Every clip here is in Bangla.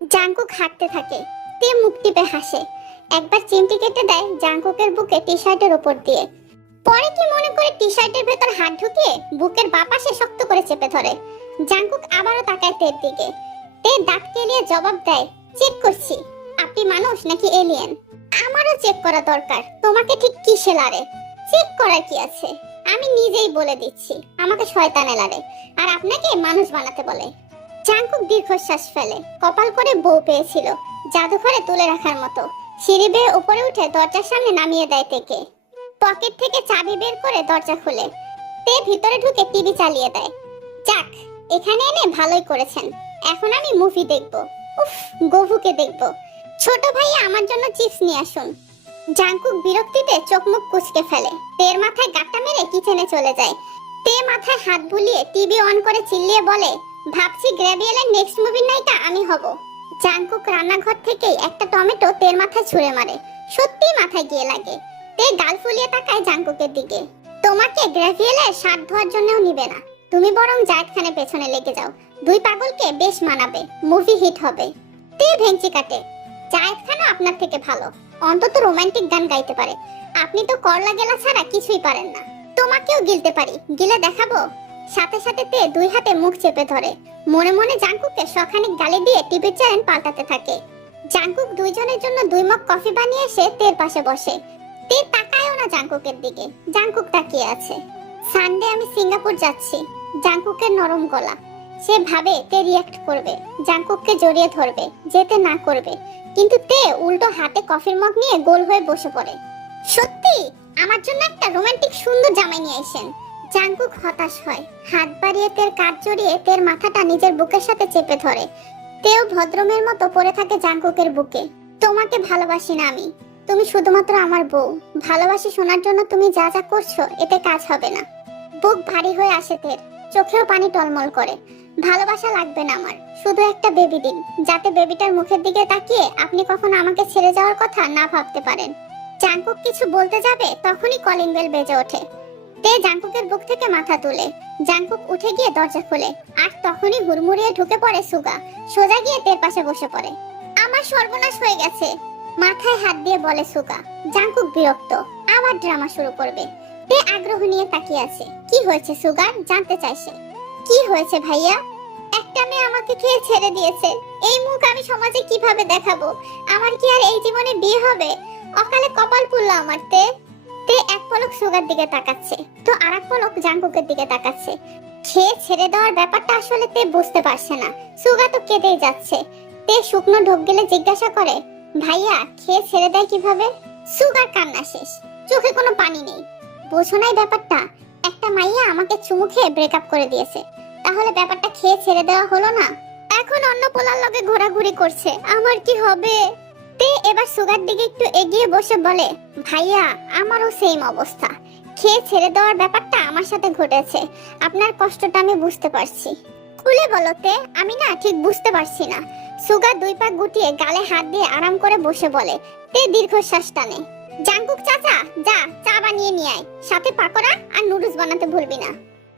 জাংকুক হাঁটতে থাকে। তে মুখ টিপে হাসে। একবার চিমটি কেটে দেয় জাংকুকের বুকে টি শার্টের উপর দিয়ে। পরে কি মনে করে টি শার্টের ভেতর হাত ঢুকিয়ে বুকের বাঁ পাশে শক্ত করে চেপে ধরে। জাংকুক আবারও তাকায় তের দিকে। তে দাঁত কেলিয়ে জবাব দেয়, চেক করছি আপনি মানুষ নাকি এলিয়েন। আমারও চেক করা দরকার, তোমাকে ঠিক কিসে লারে? চেক করার কি আছে, আমি নিজেই বলে দিচ্ছি আমাকে শয়তানে লারে, আর আপনাকে মানুষ বানাতে বলে। জাংকুক দীর্ঘশ্বাস ফেলে। কপাল করে বউ পেয়েছিল, জাদুঘরে তুলে রাখার মতো। সিঁড়ি বেয়ে উপরে উঠে দরজার সামনে নামিয়ে দেয় তেকে। পকেট থেকে চাবি বের করে দরজা খুলে তে ভিতরে ঢুকে টিভি চালিয়ে দেয়। যাক, এখানে এনে ভালোই করেছেন, এখন আমি মুভি দেখব। উফ, গভুকে দেখব। ছোট ভাই আমার জন্য চিপস নিয়ে আসুন। জাংকুক বিরক্তিতে চোখ মুখ কুঁচকে ফেলে। তের মাথায় গাঁটটা মেরে কিচেনে চলে যায়। তে মাথায় হাত বুলিয়ে টিভি অন করে চিল্লিয়ে বলে, ভাবছি গ্র্যাভিয়েলের নেক্সট মুভির নায়িকা আমি হব। জাংকুক রান্নাঘর থেকেই একটা টমেটো তের মাথায় ছুঁড়ে মারে। সত্যি মাথায় গিয়ে লাগে। তে গাল ফুলিয়ে তাকায় জাংকুকের দিকে। তোমাকে গ্র্যাভিয়েলের শার্ট ধোয়ার জন্যও নিবে না, তুমি বরং জায়েদ খানের পেছনে লেগে যাও। দুই পাগলকে বেশ মানাবে, মুভি হিট হবে। তে ভেঞ্চি কাটে। জায়েদ খানও আপনার থেকে ভালো, অন্তত রোমান্টিক গান গাইতে পারে। আপনি তো করলা গেলা ছাড়া কিছুই পারেন না। তোমাকেও গিলতে পারি, গিলে দেখাবো। সাথে সাথে তে দুই হাতে মুখ চেপে ধরে। মনে মনে জাংকুককে সখানিক গালি দিয়ে টিভির চ্যানেল পাল্টাতে থাকে। জাংকুক দুইজনের জন্য 2 মগ কফি বানিয়ে এসে তের পাশে বসে। তে তাকায়ও না জাংকুকের দিকে। জাংকুক তাকিয়ে আছে। সানডে আমি সিঙ্গাপুর যাচ্ছি। জাংকুকের নরম গলা। সে ভাবে তে রিঅ্যাক্ট করবে, জাংকুককে জড়িয়ে ধরবে, যেতে না করবে। কিন্তু তে উল্টো হাতে কফির মগ নিয়ে গোল হয়ে বসে পড়ে। সত্যি আমার জন্য একটা রোমান্টিক সুন্দর জামাই নিয়ে আসেন। জাংকুক হতাশ হয়। হাত বাড়িয়ে তের কাঁধ জড়িয়ে তের মাথাটা নিজের বুকের সাথে চেপে ধরে। তেও ভদ্রমের মতো পড়ে থাকে জাংকুকের বুকে। তোমাকে ভালোবাসি না আমি, তুমি শুধুমাত্র আমার বউ। ভালোবাসি শোনার জন্য তুমি যা যা করছো এতে কাজ হবে না। বুক ভারী হয়ে আসে তের, চোখেও পানি টলমল করে। ভালোবাসা লাগবে না আমার, শুধু একটা বেবি দিন, যাতে বেবিটার মুখের দিকে তাকিয়ে আপনি কখনো আমাকে ছেড়ে যাওয়ার কথা না ভাবতে পারেন। জাংকুক কিছু বলতে যাবে তখনই কলিং বেল বেজে ওঠে। তে জাংকুকের বুক থেকে মাথা তুলে। জাংকুক উঠে গিয়ে দরজা খোলে। আর তখনই হুড়মুড়িয়ে ঢুকে পড়ে সুগা। সোজা গিয়ে তের পাশে বসে পড়ে। আমার সর্বনাশ হয়ে গেছে, মাথায় হাত দিয়ে বলে সুগা। জাংকুক বিরক্ত, আবার ড্রামা শুরু করবে। তে আগ্রহ নিয়ে তাকিয়ে আছে। কি হয়েছে সুগা, জানতে চাইছে। কি হয়েছে ভাইয়া? একটা মেয়ে আমাকে খেয়ে ছেড়ে দিয়েছে। এই মুখ আমি সমাজে কিভাবে দেখাবো? আমার কি আর এই জীবনে বিয়ে হবে? অকালে কপাল পুড়লো আমার। তে তে এক পলক সুগার দিকে তাকাচ্ছে, তো আরেক পলক জাংকুকের দিকে তাকাচ্ছে। খেয়ে ছেড়ে দেওয়ার ব্যাপারটা আসলে তে বুঝতে পারছে না। সুগা তো কেঁদেই যাচ্ছে। তে শুকনো ঢোক গেলে জিজ্ঞাসা করে, ভাইয়া খেয়ে ছেড়ে দেয় কিভাবে? সুগার কান্না শেষ, চোখে কোনো পানি নেই। বোঝো নাই ব্যাপারটা? একটা মাইয়া আমাকে চুমু খেয়ে ব্রেকআপ করে দিয়েছে, তাহলে ব্যাপারটা খেয়ে ছেড়ে দেওয়া হলো না? এখন অন্য পোলার লগে ঘোরাঘুরি করছে, আমার কি হবে? তে এবার সুগার দিকে একটু এগিয়ে বসে বলে, ভাইয়া আমারও সেম অবস্থা। খেয়ে ছেড়ে দেওয়ার ব্যাপারটা আমার সাথে ঘটেছে। আপনার কষ্টটা আমি বুঝতে পারছি। খুলে বলো তে, আমি না ঠিক বুঝতে পারছি না। সুগার 2 পা গুটিয়ে গালে হাত দিয়ে আরাম করে বসে বলে। তে দীর্ঘশ্বাস টানে। জাংকুক চাচা, যা চা বানিয়ে নিয়ে আয়, সাথে পাকোড়া আর নুডলস বানাতে ভুলবি না।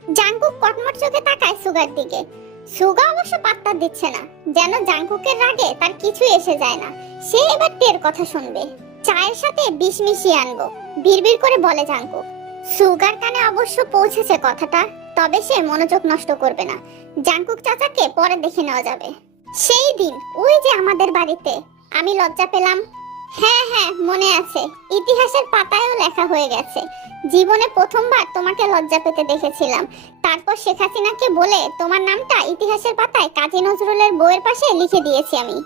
জাংকুক কটমট চোখে তাকায় সুগার দিকে। সুগা অবশ্য পাত্তা দিচ্ছে না, যেন জাংকুকের রাগে তার কিছু এসে যায় না। সে এবার টের কথা শুনবে। চায়ের সাথে বিষ মিশিয়ে আনবো, বিড়বিড় করে বলে জাংকুক। সুগার কানে অবশ্য পৌঁছেছে কথাটা, তবে সে মনোযোগ নষ্ট করবে না। জাংকুক চাচাকে পরে দেখে নেওয়া যাবে। সেই দিন ওই যে আমাদের বাড়িতে আমি লজ্জা পেলাম। হ্যাঁ হ্যাঁ মনে আছে, ইতিহাসের পাতায়ও লেখা হয়ে গেছে। জীবনে প্রথমবার তোমাকে লজ্জা পেতে দেখেছিলাম। তারপর শেখ হাসিনাকে বলে তোমার নামটা ইতিহাসের পাতায় কাজী নজরুলের বইয়ের পাশে লিখে দিয়েছি আমি।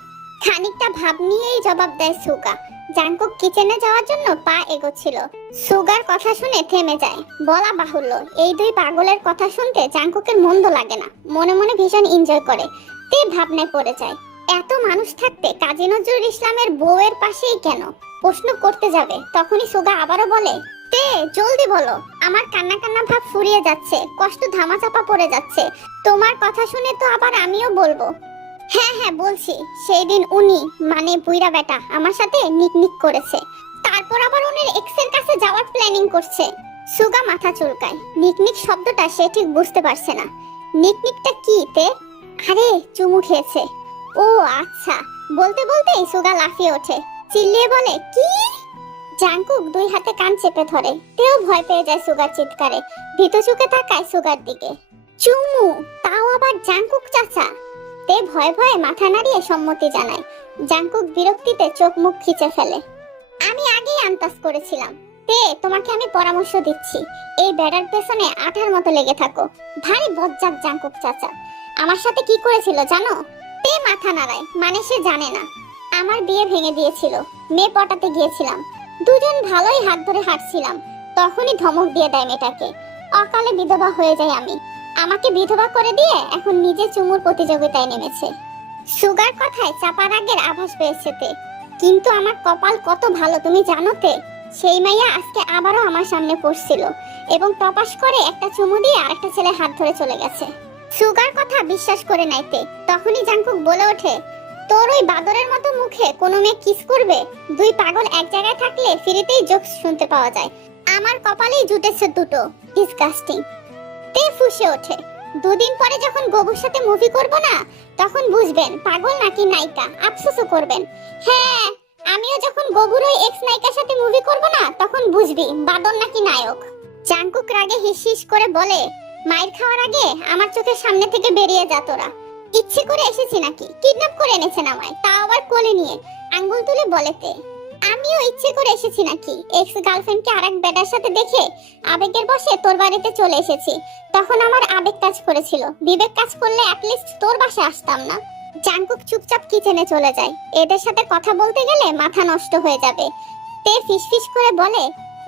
খানিকটা ভাব নিয়েই জবাব দেয় সুগা। জাংকুক কিচেনে যাওয়ার জন্য পা এগোচ্ছিল। সুগার কথা শুনে থেমে যায়। বলা বাহুল্য, এই 2 পাগলের কথা শুনতে জাংকুকের মন্দ লাগে না, মনে মনে ভীষণ এনজয় করে। তে ভাবনায় পড়ে যায়, এত মানুষ থাকতে কাজী নজরুল ইসলামের বউয়ের পাশেই কেন? প্রশ্ন করতে যাবে, তখনই সুগা আবারও বলে, তে জলদি বলো, আমার কান্না কান্না ভাব ফুরিয়ে যাচ্ছে, কষ্ট ধামাচাপা পড়ে যাচ্ছে। তোমার কথা শুনে তো আবার আমিও বলবো। হ্যাঁ হ্যাঁ বলছি, সেই দিন উনি মানে বুইরা বেটা আমার সাথে নিকনিক করেছে, তারপর আবার উনির এক্সের কাছে যাওয়ার প্ল্যানিং করছে। সুগা মাথা চুলকায়। নিকনিক শব্দটা সে ঠিক বুঝতে পারছে না। নিকনিকটা কি তে? আরে চুমু খেয়েছে। ও আচ্ছা, বলতে বলতেই সুগা লাফিয়ে ওঠে, চিল্লিয়ে বলে কি। জাংকুক দুই হাতে কান চেপে ধরে, তেও ভয় পেয়ে যায় সুগার চিৎকারে, ভীত চোখে তাকায় সুগার দিকে। চুমু, তাও আবার জাংকুক চাচা। তে ভয়ে ভয়ে মাথা নাড়িয়ে সম্মতি জানায়। জাংকুক বিরক্তিতে চোখ মুখ খিচে ফেলে। আমি আগেই আন্দাজ করেছিলাম। তে তোমাকে আমি পরামর্শ দিচ্ছি, এই বেড়ার পেছনে আঠার মতো লেগে থাকো। ভারী বজ্জাত জাংকুক চাচা। আমার সাথে কি করেছিল জানো? তে মাথা নাড়ায়, মানে সে জানে না। আমার বিয়ে ভেঙে দিয়েছিল, মেয়ে পটাতে গিয়েছিলাম, দুজন ভালোই হাত ধরে হাঁটছিলাম, তখনই ধমক দিয়ে দেয় মেয়েটাকে। অকালে বিধবা হয়ে যাই আমি। আমাকে বিধবা করে দিয়ে এখন নিজে চুমুর প্রতিযোগিতায় নেমেছে। সুগার কথায় চাপা রাগের আভাস পেয়েছে তে। কিন্তু আমার কপাল কত ভালো তুমি জানো তে? সেই মাইয়া আজকে আবারও আমার সামনে পড়ছিল এবং টপাস করে একটা চুমু দিয়ে আরেকটা ছেলে হাত ধরে চলে গেছে। সুগার কথা বিশ্বাস করে নাইতে, তখনই জাংকুক বলে ওঠে, তোর ওই বাদরের মতো মুখে কোনো মেয়ে কিস করবে? দুই পাগল এক জায়গায় থাকলে ফ্রিতেই জোকস শুনতে পাওয়া যায়। আমার কপালেই জুটেছে দুটো। ডিসগাস্টিং। তে ফুঁসে ওঠে। দুদিন পরে যখন গবুর সাথে মুভি করব না, তখন বুঝবেন পাগল নাকি নায়িকা, আফসোসও করবেন। হ্যাঁ, আমিও যখন গবুর ওই এক্স নায়িকার সাথে মুভি করব না, তখন বুঝবি বাদর নাকি নায়ক। জাংকুক রাগে হিস করে বলে, মাইর খাওয়ার আগে আমার চোখের সামনে থেকে বেরিয়ে যা তোরা। ইচ্ছে করে এসেছি নাকি? কিডন্যাপ করে এনেছেন আমায়, তাও আবার কোলে নিয়ে। আঙ্গুল তুলে বলেতে, আমিও ইচ্ছে করে এসেছি নাকি? এক্স গার্লফ্রেন্ডকে আরেক বেটার সাথে দেখে আবেগের বশে তোর বাড়িতে চলে এসেছি। তখন আমার আবেগ কাজ করেছিল, বিবেক কাজ করলে অ্যাটলিস্ট তোর বাসায় আসতাম না। জাংকুক চুপচাপ কিচেনে চলে যায়। এদের সাথে কথা বলতে গেলে মাথা নষ্ট হয়ে যাবে। তে ফিসফিস করে বলে,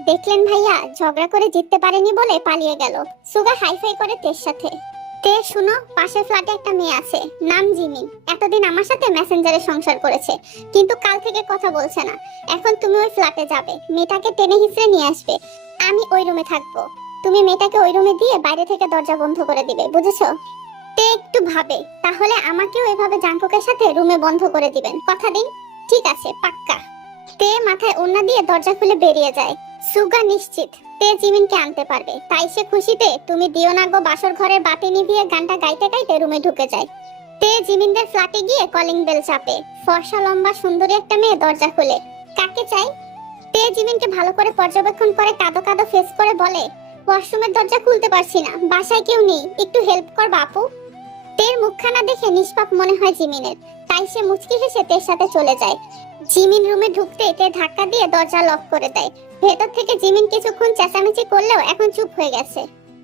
দেখলেন ভাইয়া, ঝগড়া করে জিততে পারেনি বলে পালিয়ে গেল। সুগা হাইফাই করে তের সাথে। তে শুনো, পাশের ফ্ল্যাটে একটা মেয়ে আছে, নাম জিমিন। এতদিন আমার সাথে মেসেঞ্জারে সংসার করেছে, কিন্তু কাল থেকে কথা বলছে না। এখন তুমি ওই ফ্ল্যাটে যাবে, মেয়েটাকে টেনে হিঁচড়ে নিয়ে আসবে। আমি ওই রুমে থাকবো। তুমি মেয়েটাকে ওই রুমে দিয়ে বাইরে থেকে দরজা বন্ধ করে দিবে, বুঝেছো? তে একটু ভাবে, তাহলে আমাকেও এভাবে জাংকুকের সাথে রুমে বন্ধ করে দিবেন, কথা দিন। ঠিক আছে, পাক্কা। তে মাথায় ওড়না দিয়ে দরজা খুলে বেরিয়ে যায়। সুগা নিশ্চিত তে জিমিনকে আনতে পারবে, তাই সে খুশিতে তুমি দিও না গো বাসর ঘরের বাতি নিভিয়ে গানটা গাইতে গাইতে রুমে ঢুকে যায়। তে জিমিনদের ফ্ল্যাটে গিয়ে কলিং বেল চাপে। ফর্সা লম্বা সুন্দরী একটা মেয়ে দরজা খুলে। কাকে চাই? তে জিমিনকে ভালো করে পর্যবেক্ষণ করে কাঁদো কাঁদো ফেস করে বলে, ওয়াশরুমের দরজা খুলতে পারছি না, বাসায় কেউ নেই, একটু হেল্প কর বাপু। তের মুখখানা দেখে নিষ্পাপ মনে হয় জিমিনের, তাই সে মুচকি হেসে তের সাথে চলে যায়। জিমিন রুমে ঢুকতেই তে ধাক্কা দিয়ে দরজা লক করে দেয়। ভেতর থেকে জিমিন কিছুক্ষণ চেঁচামেচি করলেও এখন চুপ হয়ে গেছে।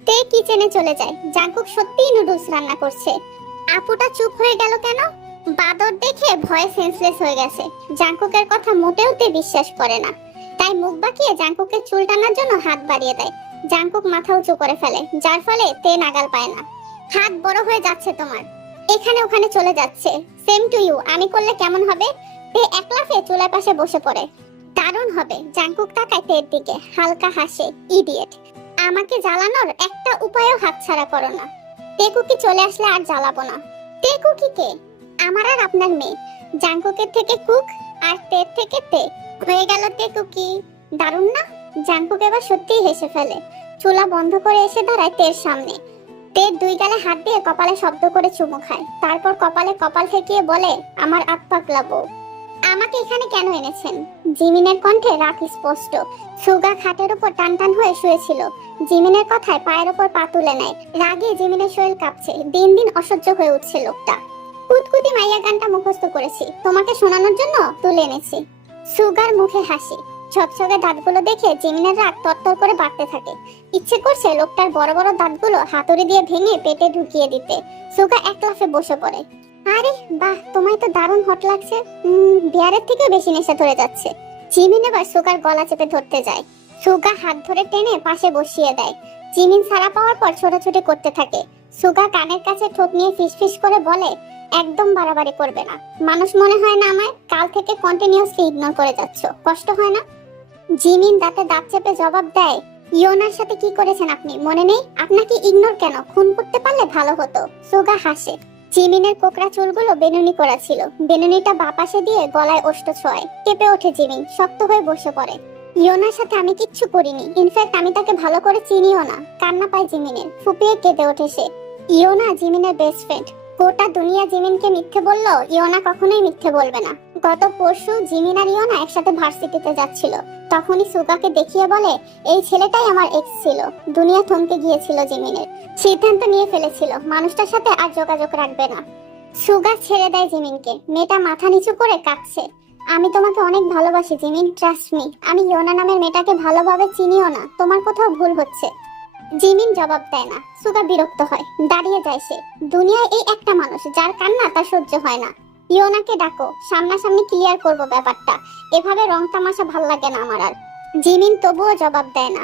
তে কিচেনে চলে যায়। জাংকুক সত্যিই নুডলস রান্না করছে। আপুটা চুপ হয়ে গেল কেন? বাদর দেখে ভয়ে সেন্সলেস হয়ে গেছে। জাংকুকের কথা মোটেও তে বিশ্বাস করে না, তাই মুখ বাঁকিয়ে জাংকুকের চুল টানার জন্য হাত বাড়িয়ে দেয়। জাংকুক মাথা উঁচু করে ফেলে, যার ফলে তে নাগাল পায় না। হাত বড় হয়ে যাচ্ছে তোমার, এখানে ওখানে চলে যাচ্ছে। Same to you. আমি করলে কেমন হবে? তে এক লাফে চুলার পাশে বসে পড়ে। দারুণ হবে। জাংকুক তাকায় তের দিকে, হালকা হাসে। ইডিয়েট, আমাকে জ্বালানোর একটা উপায়ও হাতছাড়া করো না। তে কুকি চলে আসলে আর জ্বালাবো না। তে কুকি কে? আমার আর আপনার মেয়ে। জাংকুকের থেকে কুক আর তের থেকে তে হয়ে গেল তে কুকি। দারুণ না? জাংকুক এবার সত্যিই হেসে ফেলে। চুলা বন্ধ করে এসে দাঁড়ায় তের সামনে। তের দুই গালে হাত দিয়ে কপালে শব্দ করে চুমু খায়, তারপর কপালে কপাল ঠেকিয়ে বলে, আমার আত্মাকলা বউ, আমাকে এখানে কেন এনেছেন? জিমিনের কণ্ঠে রাগ স্পষ্ট। সুগা খাটের উপর টান টান হয়ে শুয়েছিল। জিমিনের কথায় পায়ের উপর পা তুলে নেয়। রাগে জিমিনের শরীর কাঁপছে। দিন দিন অসহ্য হয়ে উঠছে লোকটা। কুতকুতি মাইয়া গানটা মুখস্থ করেছি, তোমাকে শোনানোর জন্য তুলে এনেছি। সুগার মুখে হাসি। ঝকঝকে দাঁতগুলো দেখে জিমিনের রাগ তরতর করে বাড়তে থাকে। ইচ্ছে করছে লোকটার বড় বড় দাঁতগুলো হাতুড়ি দিয়ে ভেঙে পেটে ঢুকিয়ে দিতে। সুগা এক লাফে বসে পড়ে। আরে বাহ, তোমায় তো দারুণ হট লাগছে। বিয়ারের থেকে বেশি নেশা ধরে যাচ্ছে। জিমিন এবার সুগার গলা চেপে ধরতে যায়। সুগা হাত ধরে টেনে পাশে বসিয়ে দেয়। জিমিন সারা পাওয়ার পর ছোটাছুটি করতে থাকে। সুগা কানের কাছে ঠোঁট নিয়ে ফিসফিস করে বলে, একদম বাড়াবাড়ি করবে না। মানুষ মনে হয় না আমায়? কাল থেকে কন্টিনিউয়াসলি ইগনোর করে যাচ্ছ, কষ্ট হয় না? জিমিন দাঁতে দাঁত চেপে জবাব দেয়, ইয়োনার সাথে কি করেছেন আপনি মনে নেই? আপনাকে ইগনোর কেন? খুন করতে পারলে ভালো হতো। সুগা হাসে। জিমিনের কোকড়া চুলগুলো বেনুনি করা ছিল। বেনুনিটা বাপাশে দিয়ে গলায় ওষ্ঠ ছোঁয়। কেঁপে ওঠে জিমিন, শক্ত হয়ে বসে পড়ে। ইয়োনার সাথে আমি কিচ্ছু করিনি। ইনফ্যাক্ট আমি তাকে ভালো করে চিনিও না। কান্না পায় জিমিনের। ফুপিয়ে কেঁদে ওঠে সে। ইয়োনা জিমিনের বেস্ট ফ্রেন্ড। গোটা দুনিয়া জিমিনকে মিথ্যে বললো, ইওনা কখনোই মিথ্যে বলবে না। গত পরশু জিমিন আর ইওনা একসাথে ভার্সিটিতে যাচ্ছিল, তখনই সুগাকে দেখিয়ে বলে এই ছেলেটাই আমার এক্স ছিল। দুনিয়া থমকে গিয়েছিল জিমিনের, সিদ্ধান্ত নিয়ে ফেলেছিল মানুষটার সাথে আর যোগাযোগ রাখবে না। সুগা ছেড়ে দেয় জিমিনকে, মেয়েটা মাথা নিচু করে কাঁদছে। আমি তোমাকে অনেক ভালোবাসি জিমিন, ট্রাস্ট মি। আমি ইওনা নামের মেয়েটাকে ভালোভাবে চিনিও না, তোমার কোথাও ভুল হচ্ছে। জিমিন জবাব দেয় না। সুগা বিরক্ত হয়, দাঁড়িয়ে যায় সে। দুনিয়ায় এই একটা মানুষ যার কান্না তার সহ্য হয় না। ইওনাকে ডাকো, সামনাসামনি ক্লিয়ার করব ব্যাপারটা। এভাবে রং তামাশা ভাল লাগে না আমার আর। জিমিন তবুও জবাব দেয় না।